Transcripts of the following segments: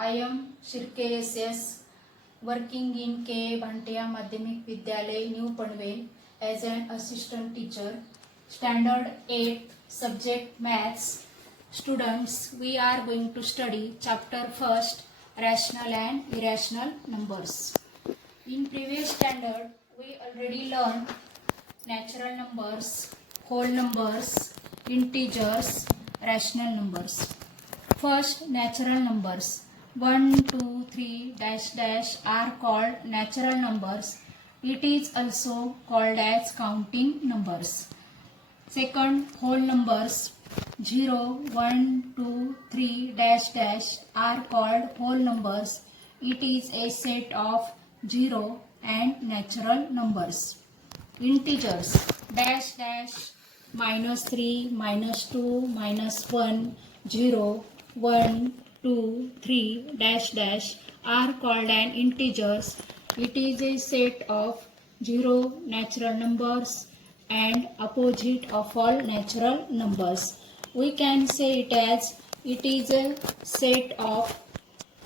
I am Shirke SS, working in K. Bhantia Madhyamik Vidyalay, New Panvel, as an assistant teacher. Standard 8, subject Maths. Students, we are going to study chapter first, rational and irrational numbers. In previous standard, we already learned natural numbers, whole numbers, integers, rational numbers. First, natural numbers. 1, 2, 3, dash dash are called natural numbers. It is also called as counting numbers. Second, whole numbers. 0, 1, 2, 3, dash dash are called whole numbers. It is a set of 0 and natural numbers. Integers. Dash dash, -3, -2, -1, 0, 1, 2, 3, dash dash are called an integers. It is a set of 0 natural numbers and opposite of all natural numbers. We can say it as it is a set of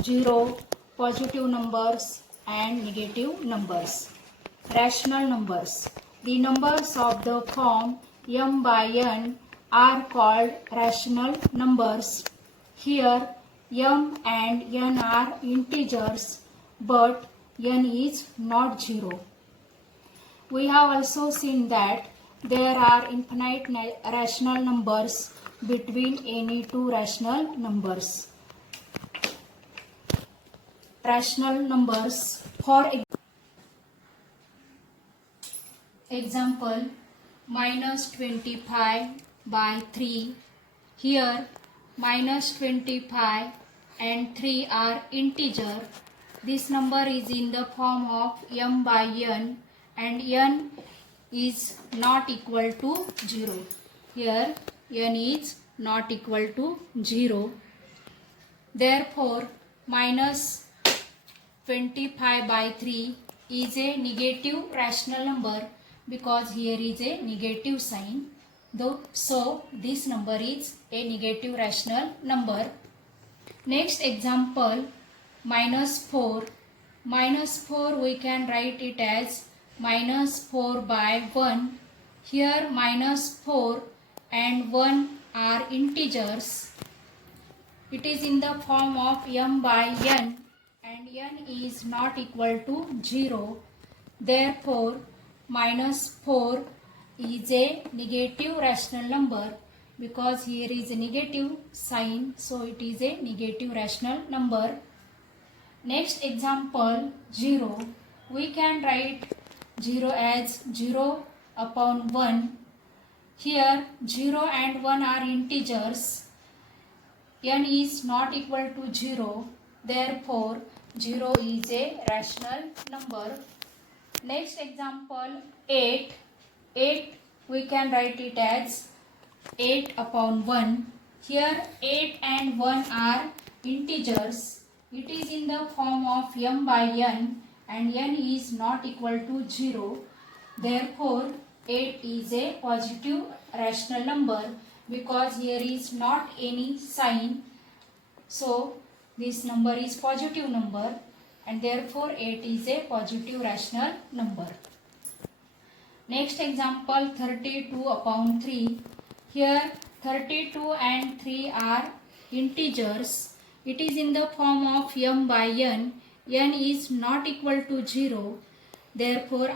0 positive numbers and negative numbers. Rational numbers. The numbers of the form m by n are called rational numbers. Here m and n are integers, but n is not 0. We have also seen that there are infinite rational numbers between any two rational numbers. Rational numbers. For example, -25 by 3. Here -25 and 3 are integer. This number is in the form of m by n and n is not equal to 0. Here n is not equal to 0. Therefore, -25 by 3 is a negative rational number because here is a negative sign. So this number is a negative rational number. Next example, -4. -4 we can write it as -4 by 1. Here -4 and 1 are integers. It is in the form of m by n and n is not equal to 0. Therefore, -4 is a negative rational number because here is a negative sign, so it is a negative rational number. Next example, 0. We can write 0 as 0 upon 1. Here 0 and 1 are integers. N is not equal to 0. Therefore, 0 is a rational number. Next example, 8. 8 we can write it as 8 upon 1. Here 8 and 1 are integers. It is in the form of m by n and n is not equal to 0. Therefore, 8 is a positive rational number because here is not any sign. So, this number is positive number and therefore 8 is a positive rational number. Next example, 32 upon 3. Here 32 and 3 are integers. It is in the form of m by n. n is not equal to 0. Therefore,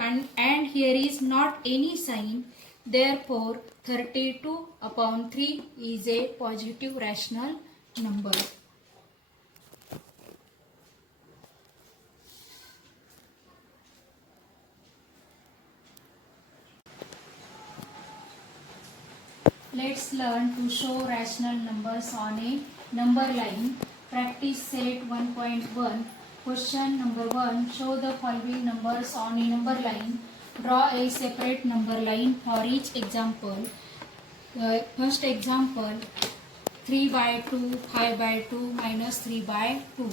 and here is not any sign. Therefore, 32 upon 3 is a positive rational number. Let's learn to show rational numbers on a number line. Practice set 1.1. Question number 1. Show the following numbers on a number line. Draw a separate number line for each example. First example, 3 by 2, 5 by 2, -3 by 2.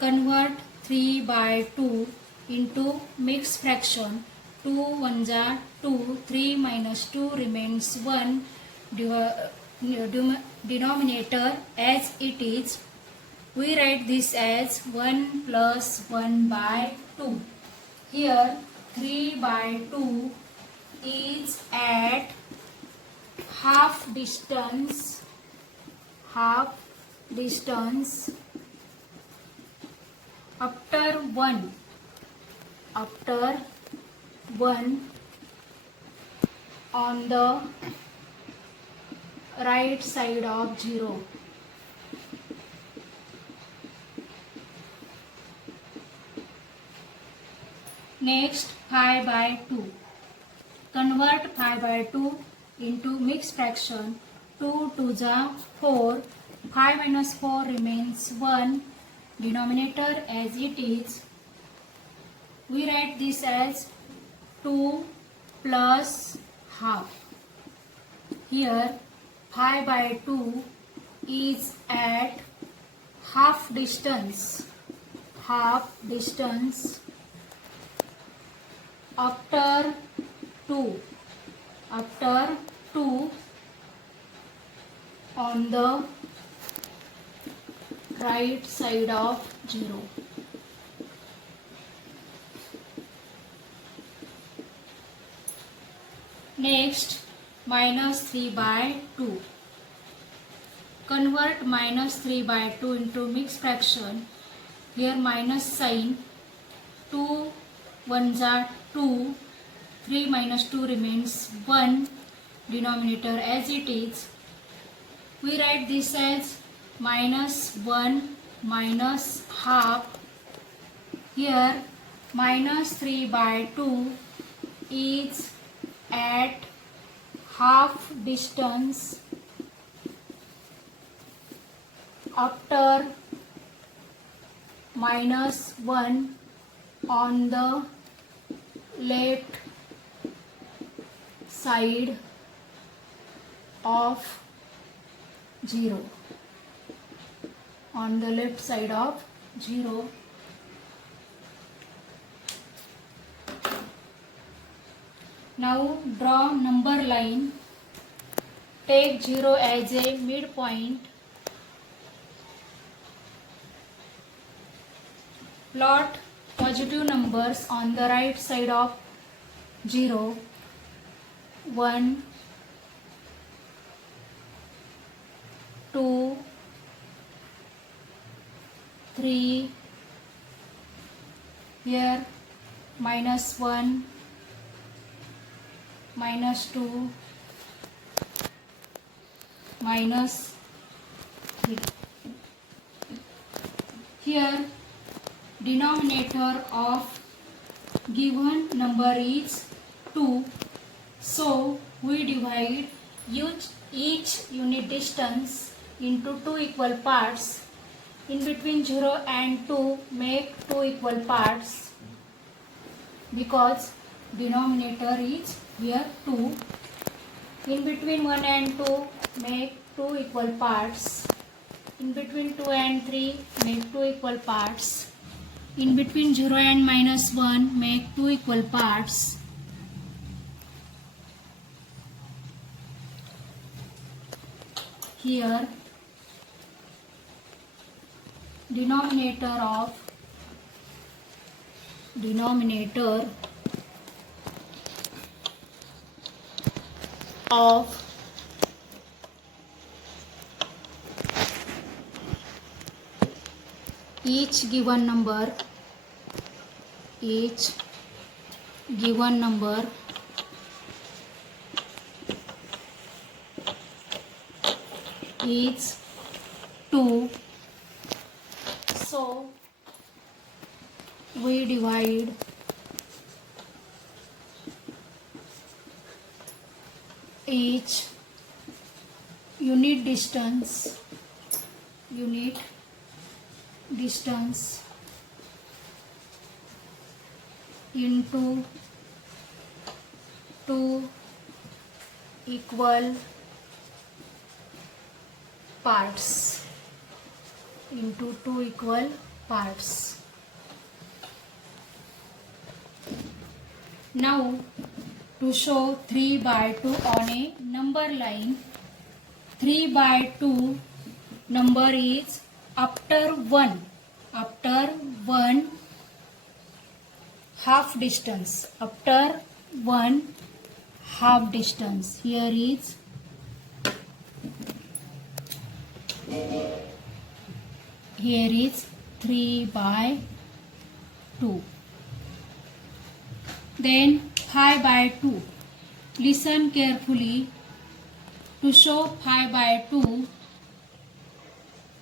Convert 3 by 2 into mixed fraction. 2 1 are 2, 3 minus 2 remains 1. Denominator as it is. We write this as 1 plus 1 by 2. Here 3 by 2 is at half distance after 1 on the right side of 0. Next 5 by 2. Convert 5 by 2 into mixed fraction. 2 to the 4. 5 minus 4 remains 1. Denominator as it is. We write this as 2 plus half. Here 5 by 2 is at half distance after 2 on the right side of 0. Next, minus 3 by 2. Convert minus 3 by 2 into mixed fraction. Here minus sign. 2 1s are 2. 3 minus 2 remains 1. Denominator as it is. We write this as minus 1 minus half. Here minus 3 by 2 is at half distance after minus 1 on the left side of 0. On the left side of 0. Now draw number line. Take 0 as a midpoint. Plot positive numbers on the right side of 0. 1, 2, 3. Here minus 1, minus 2, minus 3. Here denominator of given number is 2. So we divide each unit distance into 2 equal parts. In between 0 and 2 make 2 equal parts because denominator is here 2. In between 1 and 2 make 2 equal parts. In between 2 and 3 make 2 equal parts. In between 0 and minus 1 make 2 equal parts. Here denominator of each given number is 2. So we divide each unit distance into 2 equal parts. Now to show 3 by 2 on a number line. 3 by 2 number is after one half distance, after one half distance, here is 3/2. Then 5/2. Listen carefully. To show 5/2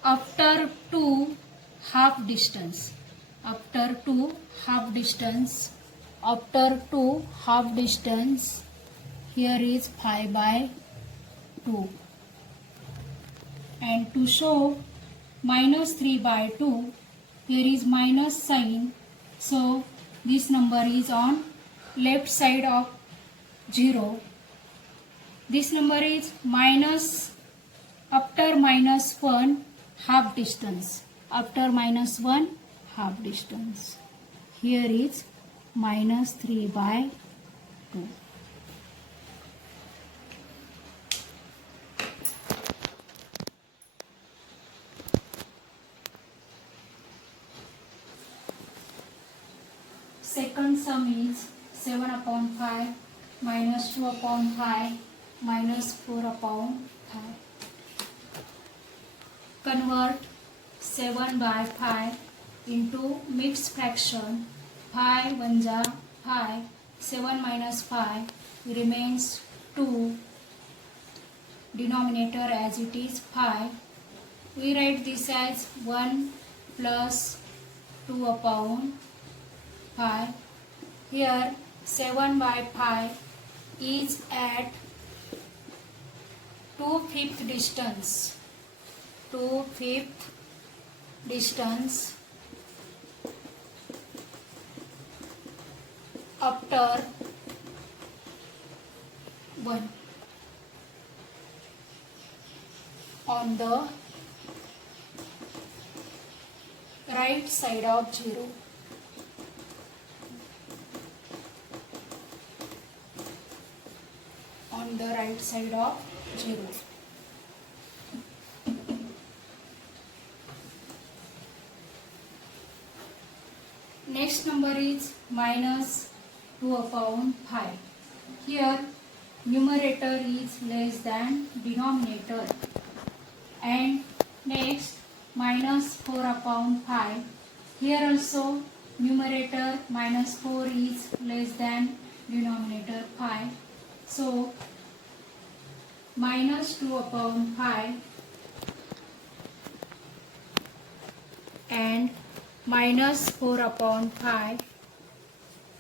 after 2 half distance, after 2 half distance, here is 5/2. And to show -3/2, here is minus sign, so this number is on left side of 0. This number is minus after -1 half distance, after -1 half distance, here is -3/2. Second sum is 7/5 minus 2/5 minus 4/5. Convert 7/5 into mixed fraction. 5 1 ja 5, 7 minus 5 remains 2. Denominator as it is 5. We write this as 1 plus 2/5. Here 7/5 is at 2/5 distance. 2/5 distance after 1 on the right side of 0. On the right side of 0. Next number is minus 2/5. Here numerator is less than denominator. And next minus 4/5. Here also numerator minus 4 is less than denominator 5. So minus 2/5 and minus 4/5.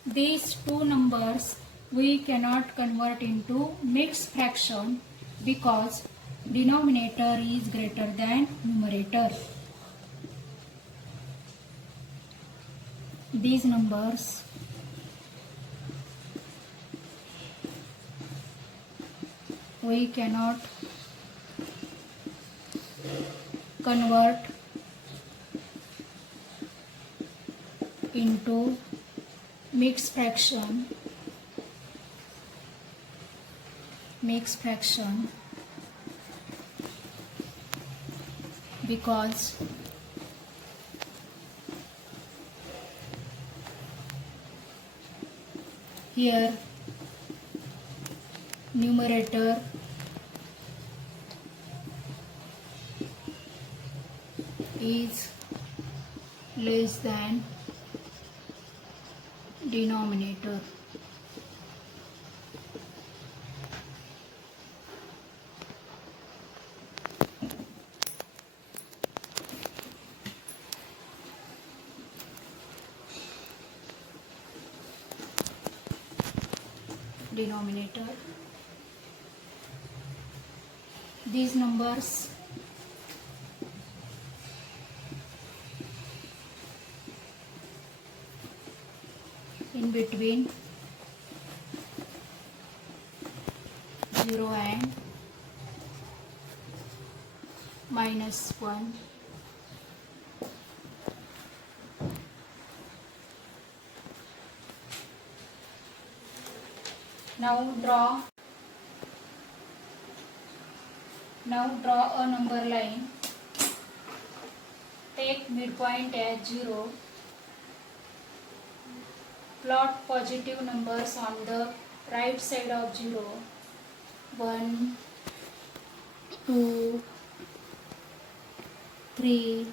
These two numbers we cannot convert into mixed fraction because denominator is greater than numerator. These numbers we cannot convert into mixed fraction because here numerator is less than denominator. These numbers in between 0 and -1. Now draw a number line take midpoint as 0. Plot positive numbers on the right side of 0. 1, 2, 3,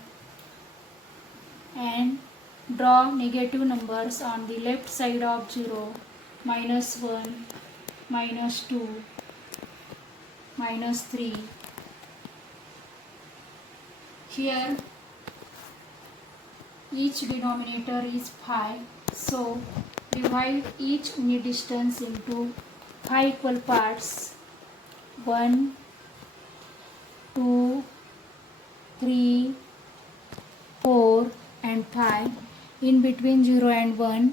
and draw negative numbers on the left side of 0. -1, -2, -3. Here each denominator is 5, so divide each unit distance into 5 equal parts. 1, 2, 3, 4 and 5. In between 0 and 1,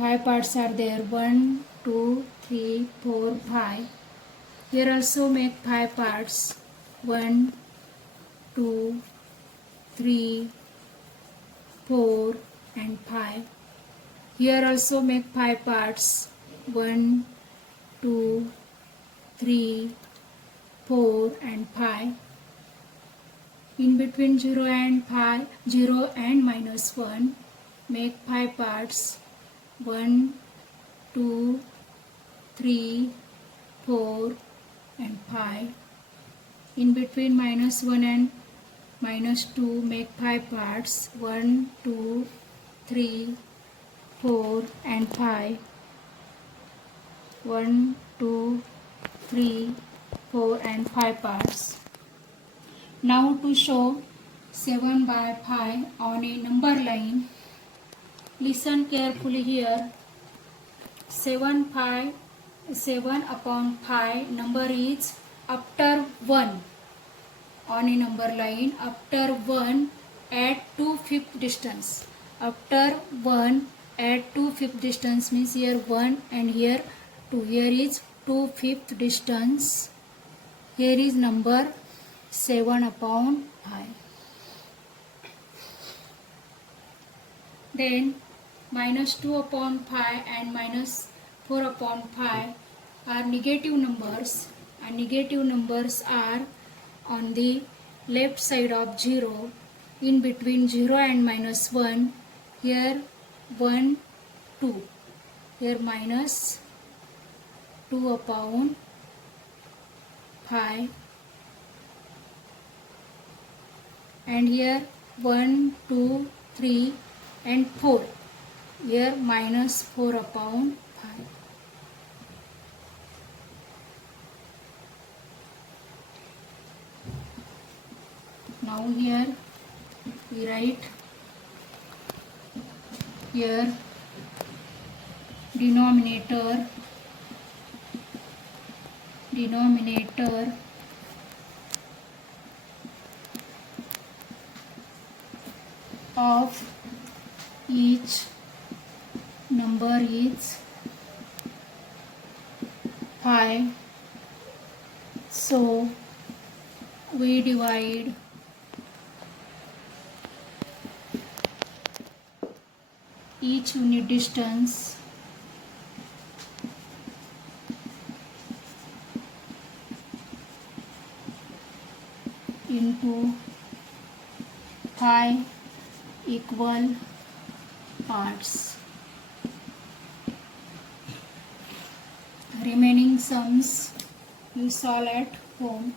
5 parts are there. 1, 2, 3, 4, 5. Here also make 5 parts. 1, 2, 3, 4 and 5. Here also make 5 parts. 1, 2, 3, 4 and 5. In between 0 and -1, make 5 parts. 1, 2, 3, 4 and 5. In between -1 and -2, make 5 parts. 1, 2, 3, 4 and 5. 1, 2, 3, 4 and 5 parts. Now to show 7 by 5 on a number line, listen carefully here. 7 upon 5 number is after 1 on a number line. After 1 add 2/5 distance. After 1 add 2/5 distance means here 1 and here 2. Here is 2/5 distance. Here is number 7 upon 5. Then -2 upon 5 and -4 upon 5 are negative numbers, and negative numbers are on the left side of 0. In between 0 and -1, here 1, 2. Here -2 upon 5. And here 1, 2, 3 and 4. Here -4 upon 5. Now here we write here denominator of each number is 5. So we divide each unit distance into 5 equal parts. Remaining sums you solve at home.